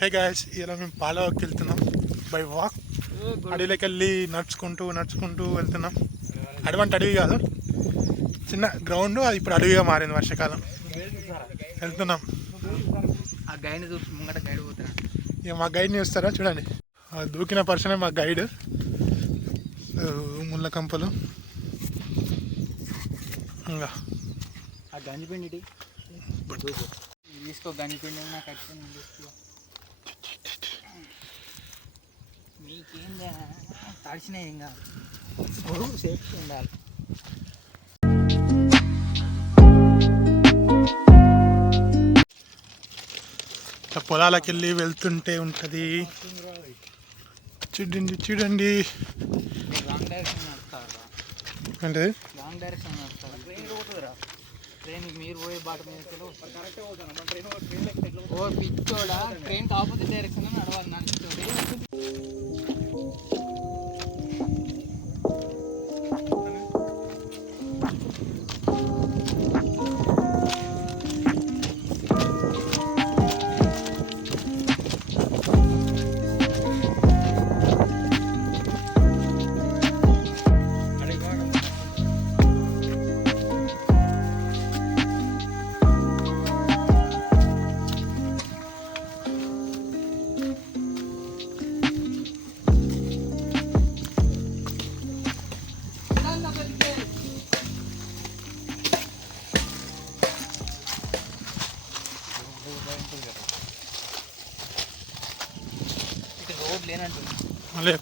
Hey guys ఇలా మేము పాలవాకి వెళ్తున్నాం. బై వాక్ అడవిలోకి వెళ్ళి నడుచుకుంటూ నడుచుకుంటూ వెళ్తున్నాం. అడవి అంటే అడవి కాదు. చిన్న గ్రౌండ్ అది ఇప్పుడు అడవిగా మారింది వర్షాకాలం. వెళ్తున్నాం. ఆ గైడ్ చూసి ముంగట గైడ్ పోతున్నా ఇక మా గైడ్ని చూస్తారా? చూడండి. దూకిన పర్సనే మా గైడ్ ముళ్ళ కంపలు. ఇంకా. ఆ గంజిపిండి తీసుకో గంజిపిండి నాకు మీకేందా? తడిచినా ఏం కాదు. పొరుగు సేఫ్టీ ఉండాలి. పొలాలకు వెళ్ళి వెళ్తుంటే ఉంటుంది. చూడండి చూడండి. అంటే రాంగ్ డైరెక్షన్ ట్రైన్ మీరు పోయే బాట మీద ఓ పిచ్చోడా ట్రైన్ ఆపోజిట్ డైరెక్షన్ నడవాలి నడుస్తుంది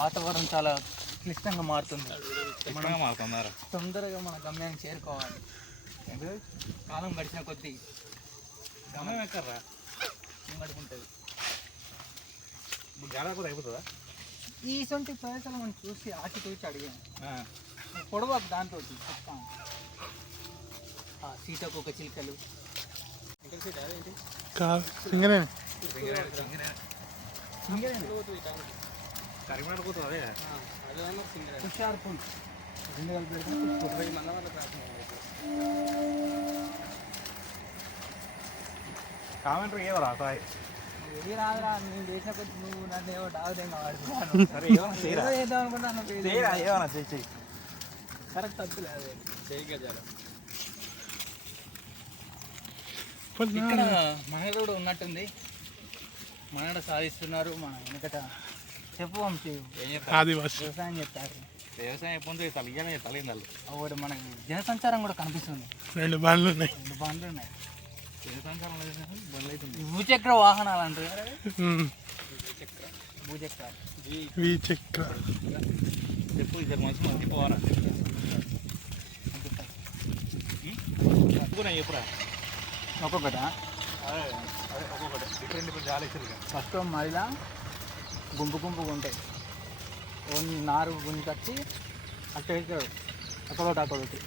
వాతావరణం చాలా క్లిష్టంగా మారుతుంది. మనం తొందరగా మన గమ్యాన్ని చేరుకోవాలి? కాలం గడిచిన కొద్దీ గమనం ఎక్కర్రా? గడుపుంటుంది? అయిపోతుందా? ఈ సొంటి ప్రదేశాలు మనం చూసి ఆచి చూసి అడిగాను పొడవ దాంతో చెప్తాను సీతకొక చిలుకలు. కాదు సింగనే పోతుంది అదే హుషార్ పుల్ రెండు కలిపి పెడితే కామెంటరీ ఏవరా సాయి? ఏ రాదురా నేను చేసిన నువ్వు నన్ను ఏమో సరే చేయరా? చేద్దాం అనుకుంటాను చేయరా చేయి కరెక్ట్ తప్పులే అదే. ఇక్కడ మనగడు ఉన్నట్టుంది. మనగడ సాధిస్తున్నారు మన వెనకట చెప్పు వంశీ ఆదివాసి. వ్యవసాయం చెప్తారు వ్యవసాయం ఎప్పుడు తలిగానే తలింది వాళ్ళు ఒకటి మనకి జనసంచారం కూడా కనిపిస్తుంది. రెండు బండ్లు ఉన్నాయి. రెండు బండ్లు ఉన్నాయి. వ్యవసాయం బండ్లు అవుతుంది భూచక్ర వాహనాలు అంటారు ఉమ్. భూచక్రాలు ద్విచక్ర చెప్పు ఇద్దరు మనిషి మంచి పోవారా చెప్పుకున్నా చెప్పురా ఒక్కొక్కట? అదే అదే ఒక్కొక్కటి. డిఫరెంట్ డిఫరెంట్ చాలా ఇచ్చారు ఫస్ట్ మరిలా గుంపు గుంపుగా ఉంటాయి. ఓన్ నారు గుంజి కట్టి అట్ట వేస్తాడు అక్కడోటి అక్కడోటి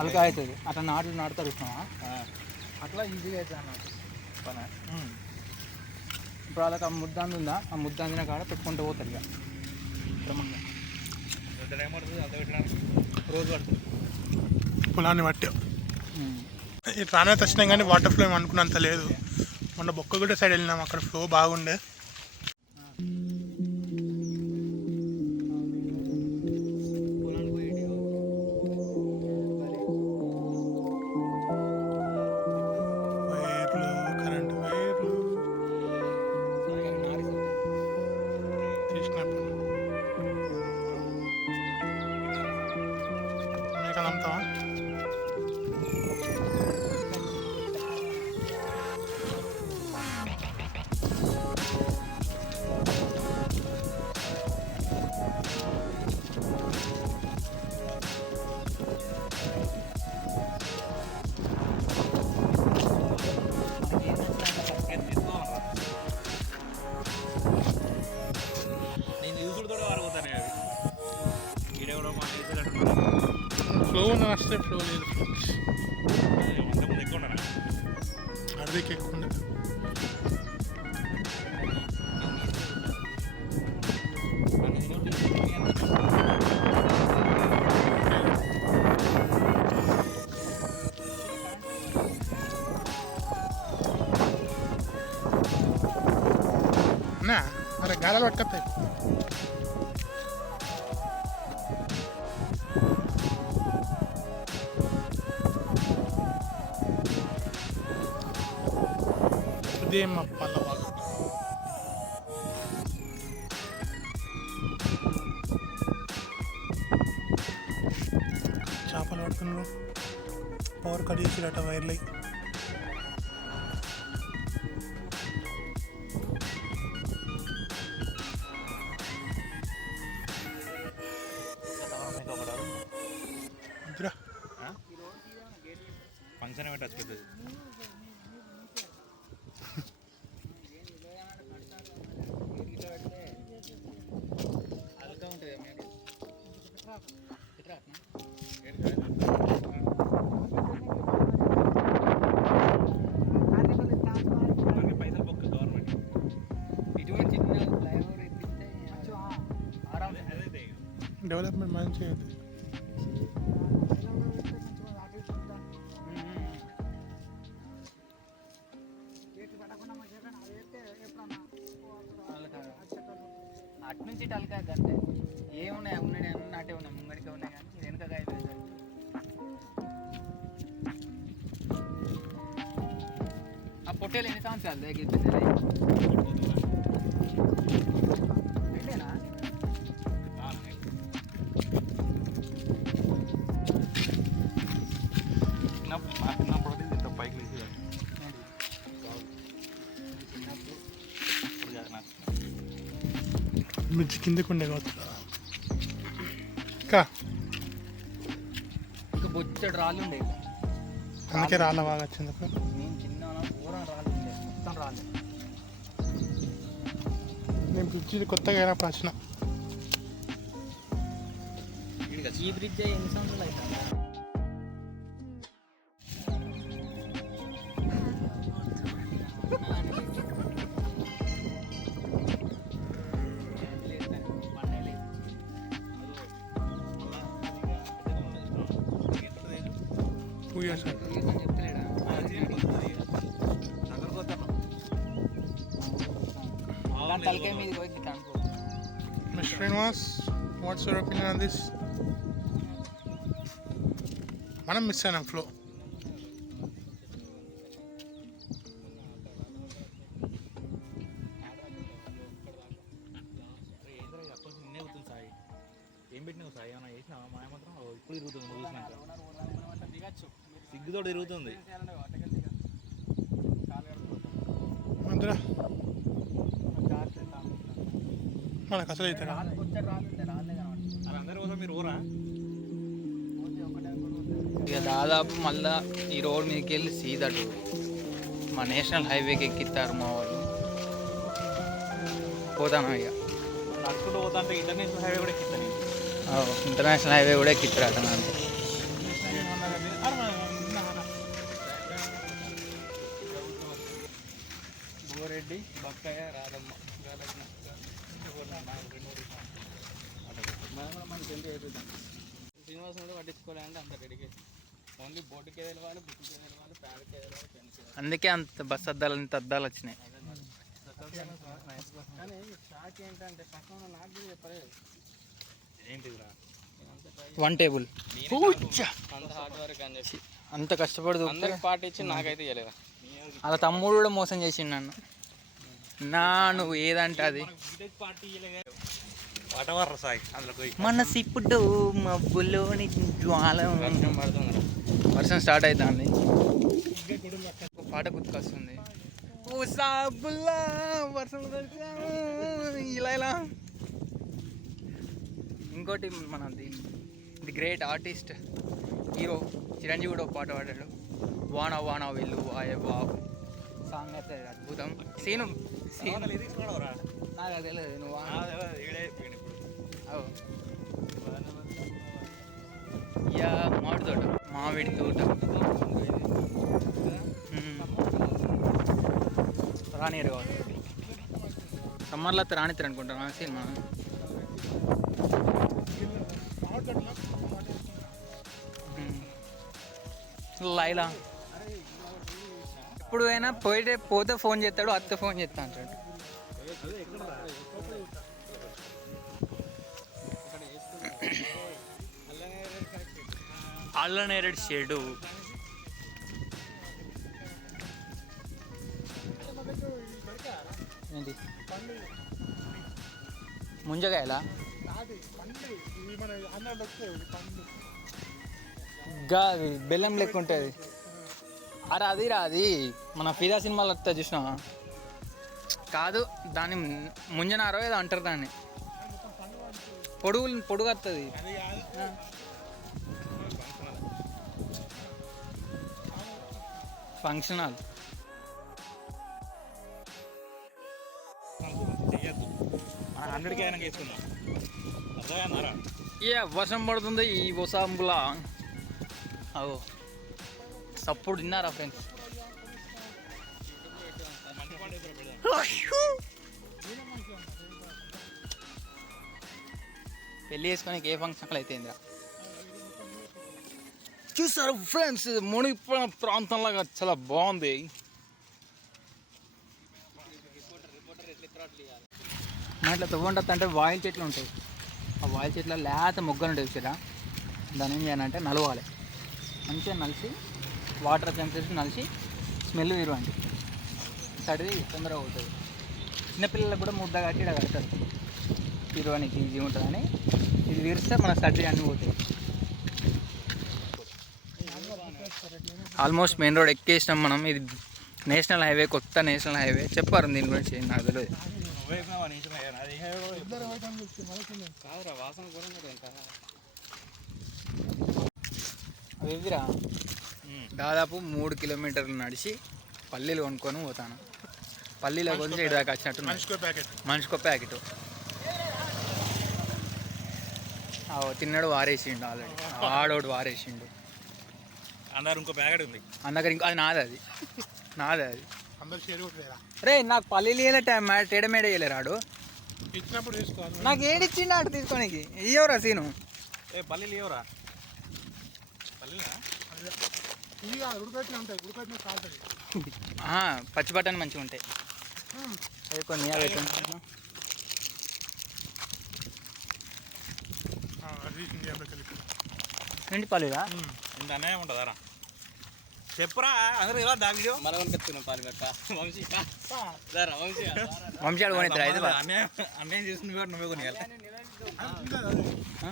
అలకా అవుతుంది. అట్లా నాటు నాటుతారు ఇస్తామా అట్లా ఈజీగా అవుతుంది అన్నట్టు పని. ఇప్పుడు వాళ్ళకి ఆ ముద్దాంది ఉందా ఆ ముద్దాందిన కాడ పెట్టుకుంటూ పోతారు ఇక. క్రమంగా రోజు పడుతుంది పొలాన్ని బట్టి ఈ రానైతే వచ్చినాం కానీ వాటర్ ఫ్లో ఏం అనుకున్నంత లేదు. మొన్న బొక్కగుడ్డ సైడ్ వెళ్ళినాం. అక్కడ ఫ్లో బాగుండే. తీసినప్పుడు మేకలు అమ్ముతావా నేను ఫ్లో ఉన్న వస్తే ఫ్లో లేదు అంతకుముందు ఎక్కువ ఉన్నారా అడవికి ఎక్కువ ఉండదు ఆ అన్నా మరి గాలాలు పట్టుకొస్తాయి ఇదే మా పల్లవాళ్ళు చేపలు పడుతున్నారు. పవర్ కట్ చేసిరట వైర్లై. డెవలప్మెంట్ మంచిగా అవుతుంది అటు నుంచి టల్కా గంటే ఏమున్నాయి? ఉన్నాయి? అన్నీ అటే ఉన్నాయి. ముంగడికే ఉన్నాయి కానీ ఇది వెనక అయిపోయింది ఆ పొట్టేలు ఎన్ని సంవత్సరాలు దగ్గర రెండేనా? చిన్నప్పుడు ఇంత పైకి లేచి మిర్చి కిందకు ఉండే కావచ్చు. ఇంకా బొచ్చడు రాళ్ళు అందుకే రాళ్ళ బాగా వచ్చింది అప్పుడు. నేను చిన్న రాళ్ళు మొత్తం రాళ్ళు నేను బ్రిడ్జి కొత్తగా అయినప్పుడు వచ్చిన. ఈ బ్రిడ్జ్ ఎన్ని సంవత్సరాలు అవుతుంది mister Srinivas what's your opinion on this మనం మిస్ అయినాం ఫ్లో సిగ్గుతో తిరుగుతుంది. అందురా మనకు అసలు అవుతారా అలా అందరి కోసం మీరు ఊరా ఇక దాదాపు మళ్ళా ఈ రోడ్ మీదకి వెళ్ళి సీదటు. మా నేషనల్ హైవేకి ఎక్కిస్తారు మా వాళ్ళు. పోతాను ఇక. ఇంటర్నేషనల్ హైవే కూడా ఎక్కిస్తాను ఇంటర్నేషనల్ హైవే కూడా ఎక్కిస్తారు నాకు. అందుకే అంత బస్ అద్దాలు ఇంత అద్దాలు వచ్చినాయి. వన్ టేబుల్ అంత అంత కష్టపడి ఇచ్చి నాకైతే అలా తమ్ముడు కూడా మోసం చేసిండు నన్ను. నా నువ్వు ఏదంటే అది. విలేజ్ పార్టీ మబ్బులోని జ్వాల. వర్షం పడుతుంది వర్షం స్టార్ట్ అవుతుంది ఒక పాట గుర్తుకొస్తుంది. వర్షం ఇలా ఇలా. ఇంకోటి మన the the great artist hero Chiranjeevi కూడా ఒక పాట పాడాడు. వానా వానా వెళ్ళు వాయ వావ్ సాంగ్ అయితే అద్భుతం. సీను నాకు తెలియదు నువ్వు. యా మామిడి తోట మామిడి తోట. రానియరు కావాలి సమ్మర్లో రానిస్తారు అనుకుంటాను సినిమా. లైలా ఇప్పుడు అయినా పోయితే పోతే ఫోన్ చేస్తాడు అత్తే ఫోన్ చేస్తా అంటాడు. అల్లనేరేడు షేడు. ఏంటి? ముంజకాయలా? గా అది బెల్లం లెక్క ఉంటుంది. అరే అది రా అది. మన ఫిదా సినిమాలో వస్తా చూసినావా? కాదు దాన్ని ముంజనారో ఏదో అంటారు దాన్ని. పొడుగు పొడుగు వస్తుంది ఫంక్షన్ హాల్ ఏ వర్షం పడుతుంది ఈ వసాంబులా. అవు సప్పుడు తిన్నారా ఫ్రెండ్స్ పెళ్ళి చేసుకొని ఏ ఫంక్షన్లు అయితే చూసారు ఫ్రెండ్స్ మునిగిపోయిన ప్రాంతంలాగా చాలా బాగుంది. ఇట్లా తవ్వండత అంటే వాయిల్ చెట్లు ఉంటాయి. ఆ వాయిల్ చెట్ల లేత మొగ్గలు ఉంటాయి చూసారా? దాన్ని ఏం చేయాలంటే నలవాలి. మంచిగా నలిసి వాటర్ చంపేసి నలిసి స్మెల్ విరవండి సర్ది తొందరగా అవుతుంది. చిన్నపిల్లలకు కూడా ముద్ద కట్టి ఇక్కడ కడతారు. తిరగడానికి ఈజీ ఉంటుందని. ఇది విరిస్తే మన సర్జరీ అన్నీ పోతాయి. ఆల్మోస్ట్ మెయిన్ రోడ్ ఎక్కేసినాం మనం. ఇది నేషనల్ హైవే కొత్త నేషనల్ హైవే చెప్పారు దీని గురించి నాకు తెలియదు. అవి దాదాపు మూడు కిలోమీటర్లు నడిచి పల్లీలు కొనుక్కొని పోతాను. పల్లీలో కొంచెం ఇటు దాకా వచ్చినట్టు మనిషికో ప్యాకెట్. మనిషికో ప్యాకెట్. తిన్నాడు వారేసిండు ఆల్రెడీ. ఆడోడు వారేసిండు. అందరు ఇంకో ప్యాకెట్ ఉంది. దగ్గర ఇంకో అది నాది అది. నాది అది. రే నాకు పల్లీలు ఇయ్యలే టైం టేడమేడ ఇయ్యలేరాడు ఇచ్చినప్పుడు తీసుకోవాలి నాకు ఏడిచ్చిండు ఆడు తీసుకోనికి? ఇయ్యవరా సీను? ఏ పల్లీలు లేవురా పల్లీలా? ఇవి కాదు ఉడకట్టిన ఉంటాయి ఉడకట్టిన కాలుతుంది ఆహా, పచ్చి బట్టని మంచిగా ఉంటాయి. అవి కొన్ని అవి కొన్ని ఇంత అన్యాయం ఉంటుందారా చెప్పురా అందరూ ఇలా దా వీడియో. మన కనిపిస్తున్నాం పాల్గొట్ట వంశీ. వంశీ. బా. అన్యాయం అన్యాయం చేస్తుంది కూడా నువ్వే కొనియాలి. ఆ?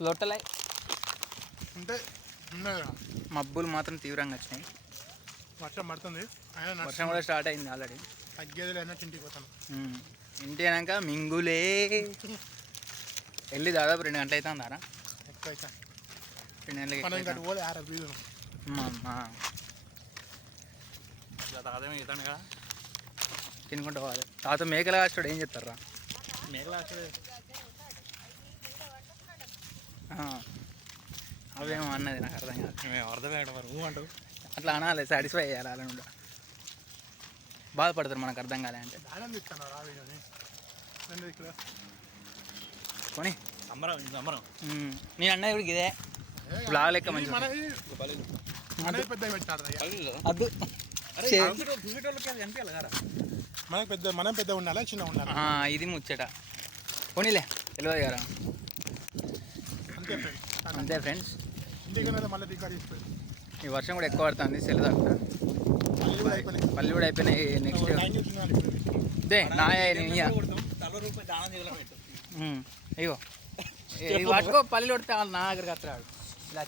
లొట్టలై. అంటే మబ్బులు మాత్రం తీవ్రంగా వచ్చినాయి. వర్షం పడుతుంది. అయినా వర్షం కూడా స్టార్ట్ అయింది ఆల్రెడీ. తగ్గేది అయినా ఇంటికి పోతాను. ఇంటి అయినాక మింగులే. వెళ్ళి దాదాపు రెండు గంటలు అవుతుంది ఆరా? ఎక్కువ రెండు గంటలకి తినుకుంటూ పోవాలి. తాత మేకల కాస్తాడు ఏం చెప్తారా మేకలా అవేమో అన్నది నాకు అర్థం కాదు. మేము అర్థమే మరి ఊ అంటావు. అట్లా అనాలి సాటిస్ఫై అయ్యాలి అలా కూడా బాధపడతారు మనకు అర్థం కాలే అంటే. కొని సంబరం సంబరం. నేను అన్నది కూడా ఇదే. బ్లాగ్ లెక్క అయ్యా అద్దు మనకు పెద్ద మనం పెద్ద ఉండాలా చిన్న ఉండాలా? ఆ, ఇది ముచ్చట. పోనీలే తెలియదు కదా. అంతే ఫ్రెండ్స్ ఈ వర్షం కూడా ఎక్కువ పడుతుంది సెల్ దాకా పల్లి కూడా అయిపోయినాయి. నెక్స్ట్ ఇదే నాయ ఇగో. పట్టుకో పల్లి కొడితే నా దగ్గర కత్తరాడు ఇలా